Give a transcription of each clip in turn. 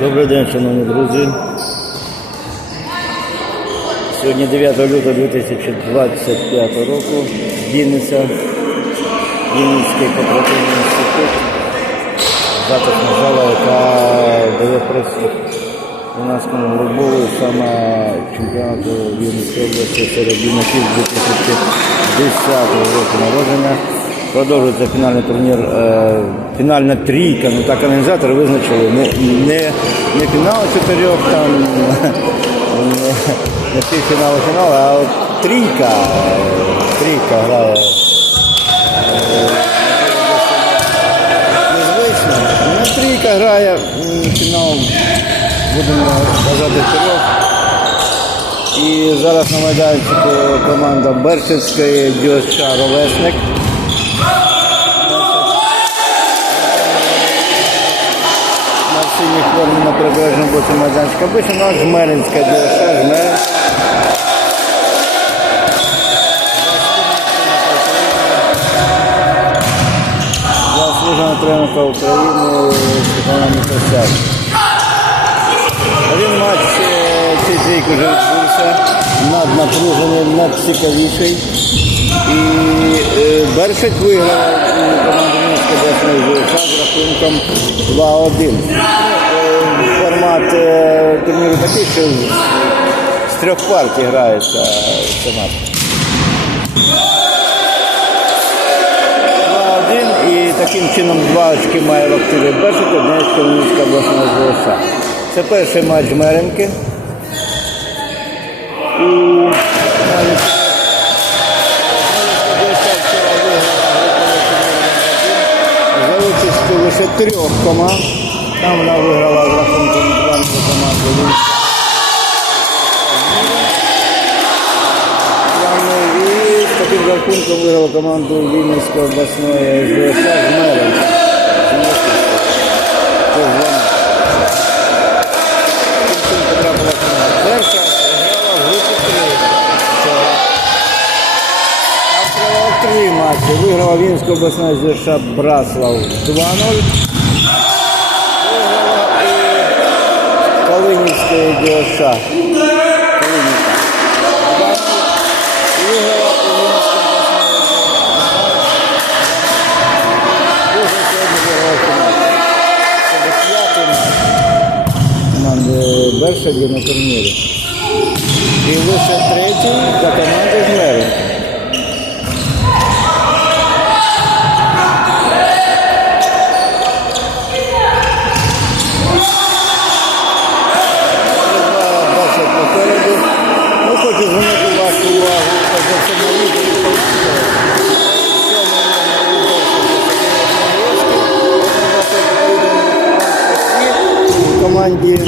Добрий день, шановні друзі. Сьогодні 9 лютого 2025 року. Вінниця, Вінницький кооперативний інститут. Затишна зала, яка дає присуд юнацькому футболу саме чемпіонату Вінницької області серед юнаків 2010 року народження. Продовжується фінальний турнір, е, фінальна трійка, ну так організатори визначили. Не, не, не фінал чотирьох, там, не, не півфінал, фінал, а от трійка. Трійка грає. Незвично. Ну, трійка грає фінал, будемо бажати трьох. І зараз на майданчику команда Бершівської ДЮСШ Ровесник. Синій формі на прибережному боці майданчика. Обично у нас Жмеринська ДЮСШ, Жмерин. Заслужена тренерка України Світлана Микосяк. Один матч е, цей трійк вже відбувся, наднапружений, надцікавіший. І е, Бершик виграв команду Мінської обласної з рахунком 2-1. Формат е, турніру такий, що з- з трьох партій грається. 2-1 і таким чином два очки має в активі Бершик, одне очко Мінська обласного ЗУШ. Це перший матч Меренки. І за участю лише трьох команд. Там вона виграла з рахунком вона велика. І таким рахунком виграла команду Вінницької обласної СДС з мером. Виграла Вінницька обласна СДС Браслав 2-0. І Калинівська ДЮСШ. Калинівка. 2-0. І Виграла і Вінницька обласна Дуже сьогодні виграла. Це п'ятий команди Бершаді на турнірі. І лише третій за команди команді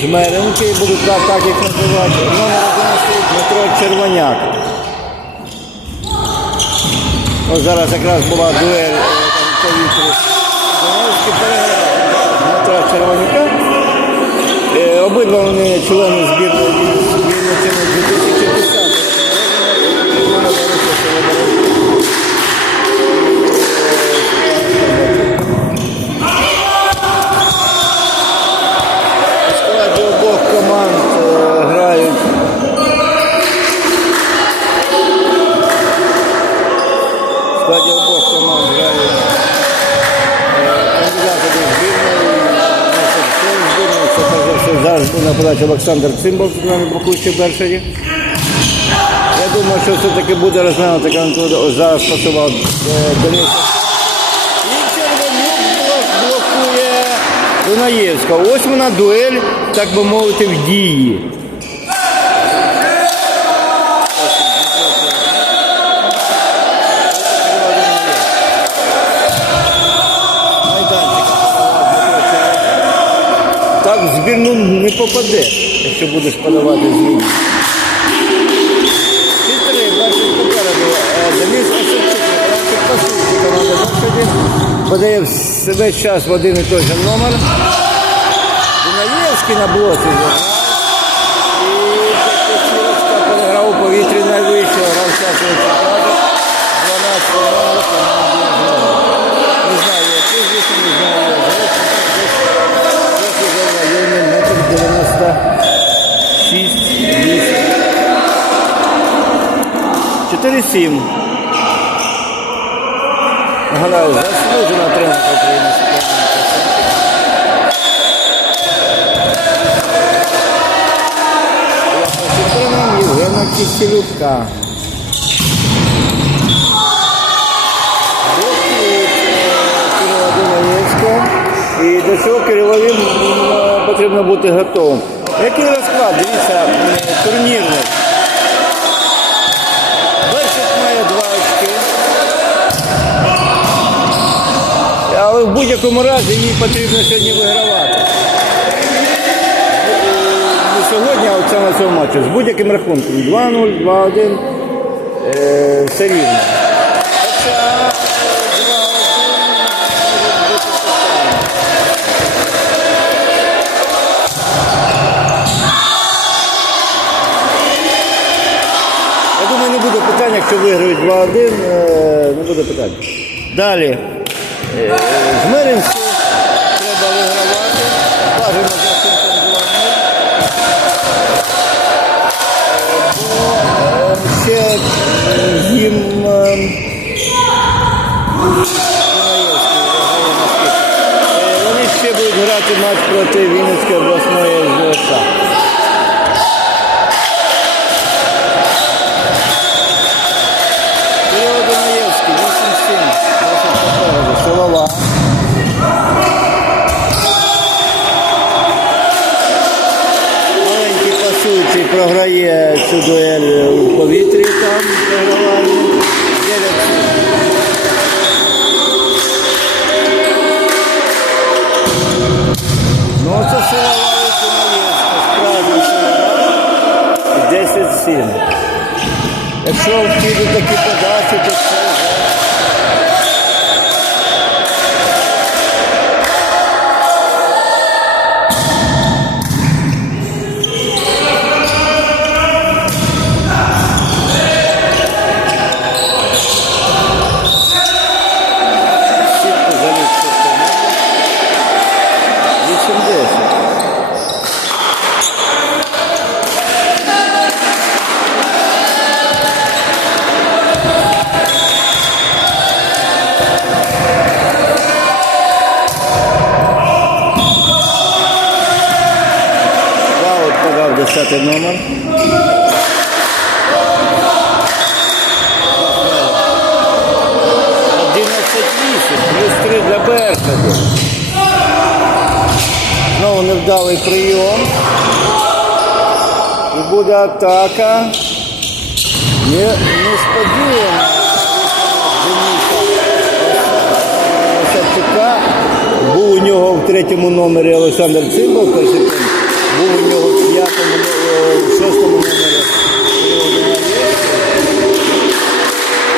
Жмеренки, будуть так, так їх називати. Номер 11 Дмитро Червоняк. Ось зараз якраз була дуель е, там, по вітру. Донецький переграв Дмитра Червоняка. Е, Обидва вони члени збірної збірної 2010 У зараз Олександр подача з нами Світлана в Бершері. Я думаю, що все-таки буде розглянути. Ось Зараз пасував е, Денис. І Червонюк блок- блокує Дунаєвська. Ось вона дуель, так би мовити, в дії. Збірну не попаде, якщо будеш подавати бачить попереду. Е, команда Бершаді. Подає весь час в один і той же номер. Дунаєвський на блоці 8-7. Нагадаю, заслужена тренерка України. Кістелюка. І до цього Кирилові потрібно бути готовим. Який розклад? Дивіться, турнірний. Бершик має два очки. Але в будь-якому разі їй потрібно сьогодні вигравати. Сьогодні, а от саме на цьому матчі. З будь-яким рахунком. 2-0, 2-1. Е, все рівно. Хоча 2-1 може бути питання. Я думаю, не буде питань, якщо виграють 2-1, е, не буде питань. Далі. Е, Жмеринський треба вигравати. Бажано за рахунком 2-0. Бо, е, Ще е, їм е. Е, Вони ще будуть грати матч проти Вінницької обласної ЗСА. Цю дуель у повітрі там 10 номер. Плюс 3 для Беркаду. Знову невдалий прийом. І буде атака. Не, Осадчука. Був у нього в третьому номері Олександр Цимбал, перший тим. Був у нього в п'ятому, е, в шостому номері.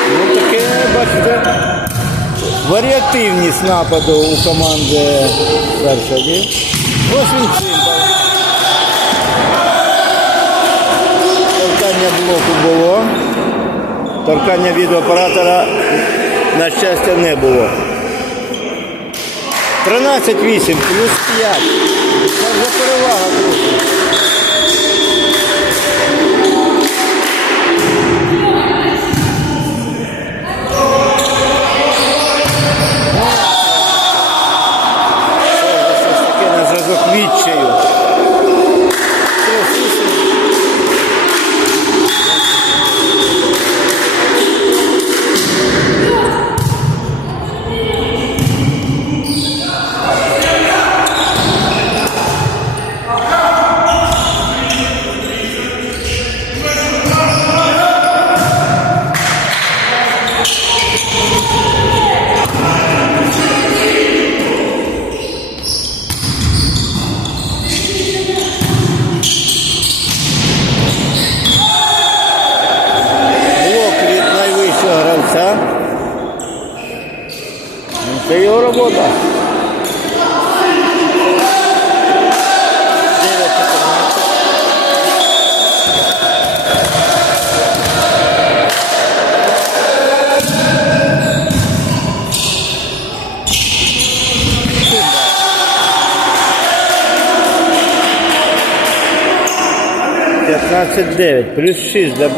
Ну таке, бачите, варіативність нападу у команди Бершаді. Ось він. Торкання блоку було. Торкання від оператора, на щастя, не було. 13-8 плюс 5. Це вже перевага, Ну, Це його робота. 9-14. П'ятнадцять дев'ять, плюс 6 для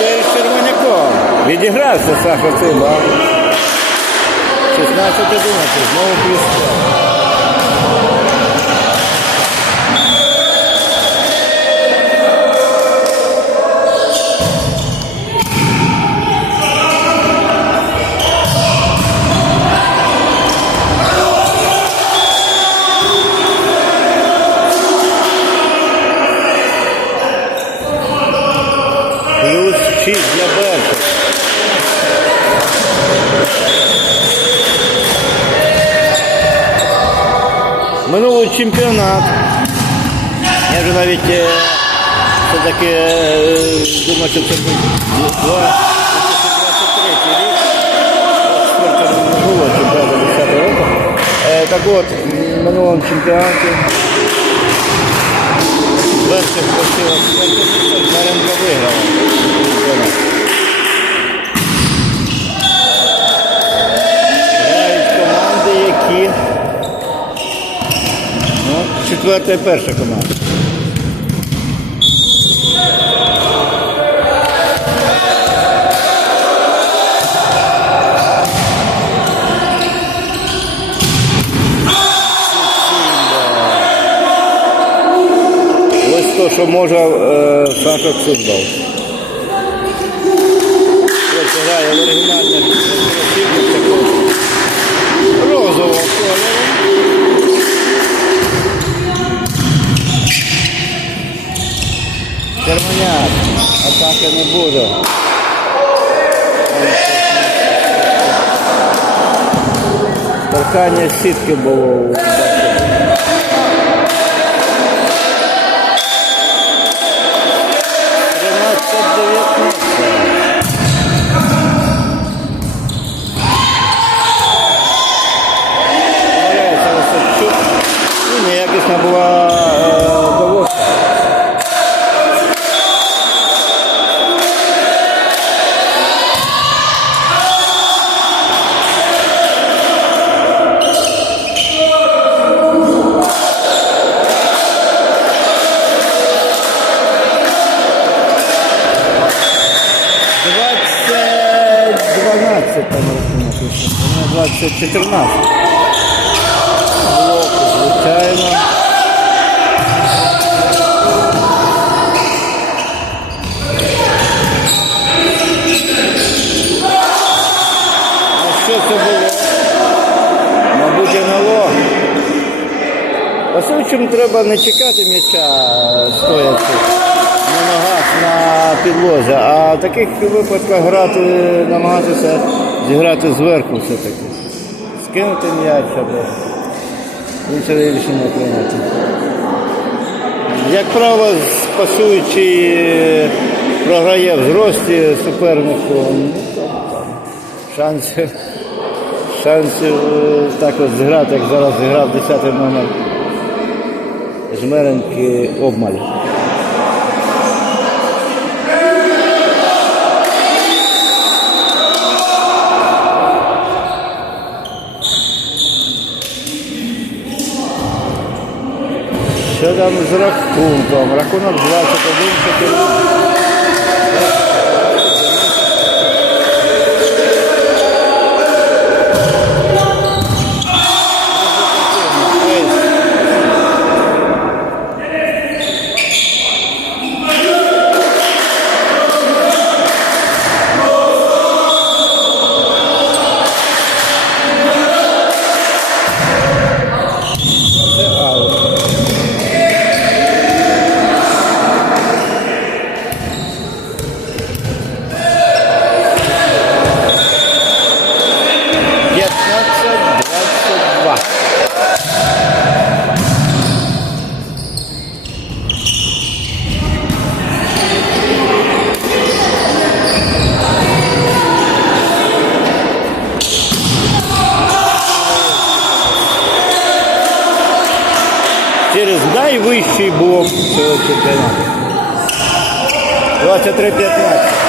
бив з Червоняком. Відігрався Саша Цимбал. 16-11, знову плюс чемпіонат. Я вже навіть е, все-таки е, думаю, що це був два- 2023 рік. Скільки не було чемпіонату 10 року. Е, Так от, в минулому чемпіонаті Перше просила Маренко виграла. чемпіонат. Грають команди, які. Четверта і перша команда. Ось то, що може е, Саша Цимбал. Атаки не буде. Торкання сітки було. Блок, звичайно. Що це було? Мабуть, НЛО. Васильчим треба не чекати м'яча стоячи на ногах на підлозі, а в таких випадках грати, намагатися зіграти зверху все-таки. Скинути м'яч або інше рішення прийняти. Як правило, спасуючий е, програє в зрості супернику, ну, там, там, шансів, шансів е, так от зіграти, як зараз зіграв 10 номер жмеренки обмаль. Що там з рахунком? Рахунок 21-14. Найвищий блок цього чемпіонату. 23-15.